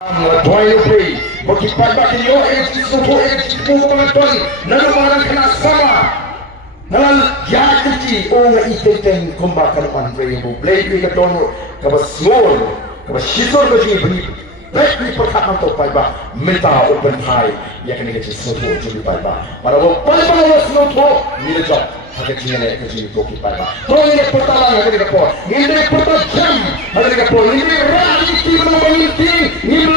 Play Pagkipagbak ninyo Nalumaran ka na sama Nalang yakiti O nga itenten Kumbakan naman Rainbow Blade Ka doon Kaba small Kaba shizor Ka siya Bani Baik ni perkataan to Pagbak Minta open high Yakin ni kacil Snoto Juli Pagbak Para wang Pagbak Wang Snoto Nila job Haka siya na Kacil Koki Pagbak Kung hindi pertalang Haka ni kapo Hindi pertajam Haka ni kapo Hindi rali Tidak menginting Hindi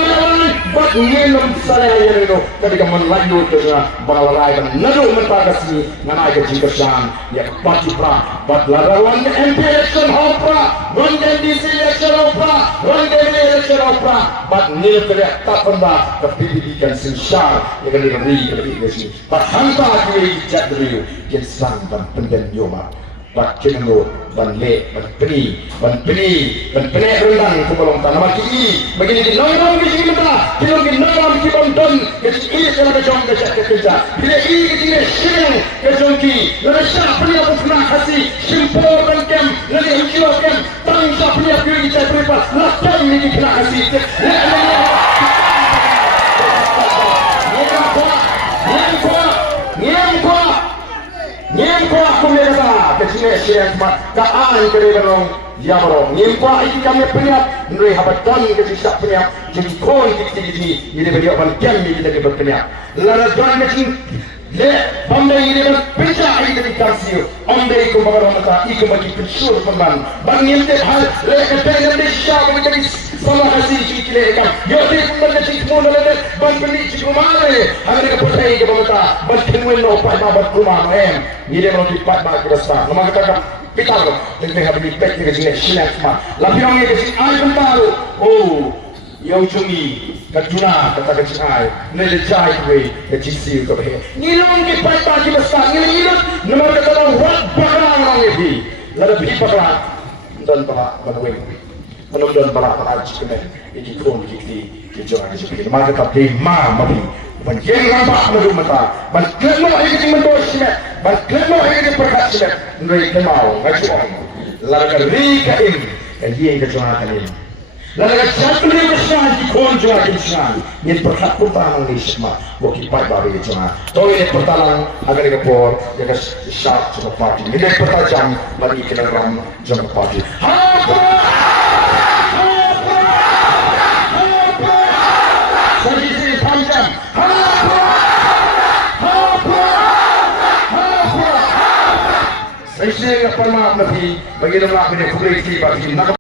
But nginom saya yang itu ketika melanjut ke sana balai dan nado mentagasi nganai ke jingkasan ya parti pra but lawan MP election opera one DC election opera one election opera but nil kerja tak pernah kependidikan sinsar yang diberi kependidikan but hanta kiri jadriu yang sang dan pendendioma but kenalo ban le ban peni rendang ke balong tanaman kiri begini di nongkrong di sini mata kilo di nongkrong di banton ke sini kalau kejong ke kerja bila ini ke sini sini ke jongki lalu siapa punya pernah kasih simpor dan kem lalu hijau kem tangsa punya kiri saya beripas lakukan ini kena kasih Nyemko aku mereka kecil siang mak kaan kerana Yamarong nyemko itu kami penyak nuri habatan kecil sak penyak jadi kon kecil ini beliau pan kami kita berpenyak lalu tuan kecil le pandai ini berpecah itu dikasih andai kumbaran mata iku bagi pensur pemban bangin deh hal le ketemu di syah menjadi sama kasih cikile ekam yoti kumbaran kecil semua lalu ban beli cikgu mana hari keputai ke bawah ban kenwin no pai babat rumah em ini mau dipat bak rasa nama kita kita loh dengan habis pek ni kecil silat mah tapi orang ni kecil ay bentar oh yang cumi kaduna kata kecil ay nelejai we kecil siu ke bawah ni long ke pai bak besar ni nama kata what barang orang ni lalu beli paklah dan paklah bantuin menonton balap cikgu ini kron kiki kejangan seperti nama kata tema mati Banjir rampak menurut mata, banjir no ini cuma dosmet, banjir no ini perkat semet, nuri kemau, ngacuan, lalu kali kain, dia yang kecuali kain, lalu satu ni kesan di konjung kesan, yang perkat pertama ni semua, bukti pai baru kecuali, tahu ini pertalang agar dikepor, jaga syak jumpa parti, ini pertajam bagi kilogram jumpa parti. Sisi panjang. Saya ingin maaf nanti bagi nama aku ni kubri bagi nak